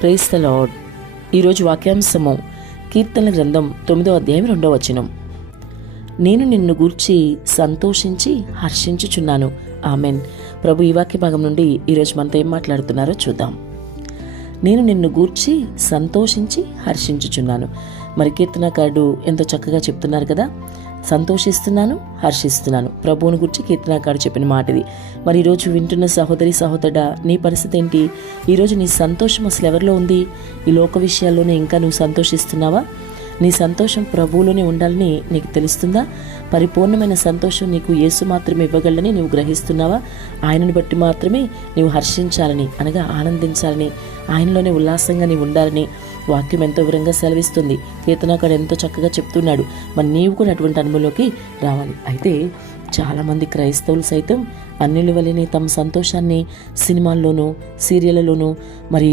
Praise the lord. ఈరోజు వాక్యాంశము కీర్తనల గ్రంథం 9వ అధ్యాయం 2వ వచనం. నేను నిన్ను గూర్చి సంతోషించి హర్షించుచున్నాను. ఆమెన్. ప్రభు ఈ వాక్య భాగం నుండి ఈరోజు మనతో ఏం మాట్లాడుతున్నారో చూద్దాం. నేను నిన్ను గూర్చి సంతోషించి హర్షించుచున్నాను. మరి కీర్తనకారుడు ఎంతో చక్కగా చెప్తున్నారు కదా, సంతోషిస్తున్నాను, హర్షిస్తున్నాను. ప్రభువుని గురించి కీర్తనకారుడు చెప్పిన మాట ఇది. మరి ఈరోజు వింటున్న సహోదరి సహోదరుడా, నీ పరిస్థితి ఏంటి? ఈరోజు నీ సంతోషం అసలు ఎవరిలో ఉంది? ఈ లోక విషయాల్లోనే ఇంకా నువ్వు సంతోషిస్తున్నావా? నీ సంతోషం ప్రభువులోనే ఉండాలని నీకు తెలుస్తుందా? పరిపూర్ణమైన సంతోషం నీకు యేసు మాత్రమే ఇవ్వగలని నువ్వు గ్రహిస్తున్నావా? ఆయనను బట్టి మాత్రమే నువ్వు హర్షించాలని, అనగా ఆనందించాలని, ఆయనలోనే ఉల్లాసంగా నీవు ఉండాలని వాక్యం ఎంతో వివరంగా సెలవిస్తుంది. కీర్తనకారుడు ఎంతో చక్కగా చెప్తున్నాడు. మరి నీవు కూడా అటువంటి అనుభవంలోకి రావాలి. అయితే చాలామంది క్రైస్తవులు సైతం అన్యుల వల్లనే తమ సంతోషాన్ని సినిమాల్లోనూ, సీరియళ్లలోనూ, మరి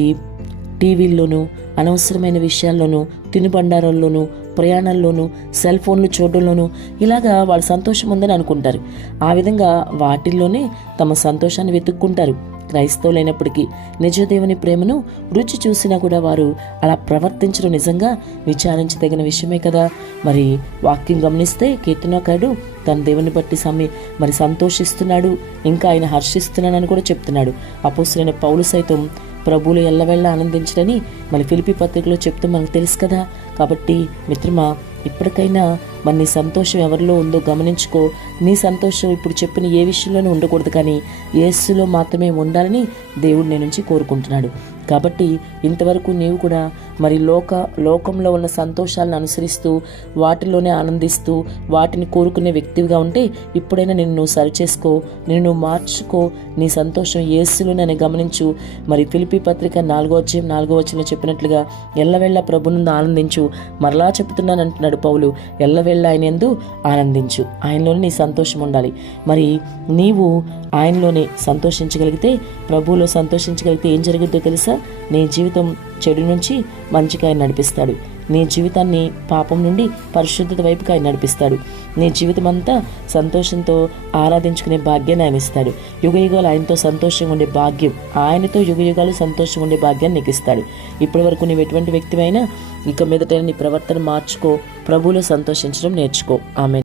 టీవీల్లోనూ, అనవసరమైన విషయాల్లోనూ, తినుబండారాల్లోనూ, ప్రయాణాల్లోనూ, సెల్ ఫోన్లు చూడడంలోనూ ఇలాగా వాళ్ళ సంతోషం ఉందని అనుకుంటారు. ఆ విధంగా వాటిల్లోనే తమ సంతోషాన్ని వెతుక్కుంటారు. క్రైస్తవులైనప్పటికీ నిజదేవుని ప్రేమను రుచి చూసినా కూడా వారు అలా ప్రవర్తించడం నిజంగా విచారించదగిన విషయమే కదా. మరి వాక్యం గమనిస్తే కీర్తనకారుడు తన దేవుని బట్టి మరి సంతోషిస్తున్నాడు, ఇంకా ఆయన హర్షిస్తున్నానని కూడా చెప్తున్నాడు. అపోస్తలుడైన పౌలు సైతం ప్రభువులు ఎల్లవెళ్ళ ఆనందించడని మరి ఫిలిప్పీ పత్రికలో చెప్తూ మనకు తెలుసు కదా. కాబట్టి మిత్రమా, ఇప్పటికైనా మరి నీ సంతోషం ఎవరిలో ఉందో గమనించుకో. నీ సంతోషం ఇప్పుడు చెప్పిన ఏ విషయంలోనూ ఉండకూడదు, కానీ యేసులో మాత్రమే ఉండాలని దేవుడు నీ నుంచి కోరుకుంటున్నాడు. కాబట్టి ఇంతవరకు నీవు కూడా మరి లోకంలో ఉన్న సంతోషాలను అనుసరిస్తూ వాటిలోనే ఆనందిస్తూ వాటిని కోరుకునే వ్యక్తివిగా ఉంటే ఇప్పుడైనా నిన్ను సరిచేసుకో, నిన్ను మార్చుకో. నీ సంతోషం యేసులోనే గమనించు. మరి ఫిలిప్పీ పత్రిక 4వ అధ్యాయం 4వ వచనంలో చెప్పినట్లుగా ఎల్లవెళ్ళ ప్రభునందు ఆనందించు. మరలా చెప్తున్నాను అంటున్నాడు పౌలు, ఎల్లవెళ్ళ ఆయన యందు ఆనందించు. ఆయనలోనే నీ సంతోషం ఉండాలి. మరి నీవు ఆయనలోనే సంతోషించగలిగితే, ప్రభువులో సంతోషించగలిగితే ఏం జరుగుద్దో తెలుసా? నీ జీవితం చెడు నుంచి మంచిగా ఆయన నడిపిస్తాడు. నీ జీవితాన్ని పాపం నుండి పరిశుద్ధత వైపుగా ఆయన నడిపిస్తాడు. నీ జీవితం అంతా సంతోషంతో ఆరాధించుకునే భాగ్యాన్ని ఆయన ఇస్తాడు. యుగయుగాలు ఆయనతో సంతోషంగా ఉండే భాగ్యం, ఆయనతో యుగయుగాలు సంతోషంగా ఉండే భాగ్యాన్ని నీకు ఇస్తాడు. ఇప్పటి వరకు నువ్వు ఎటువంటి వ్యక్తివైనా ఇక మీదట నీ ప్రవర్తన మార్చుకో, ప్రభువులో సంతోషించడం నేర్చుకో. ఆమె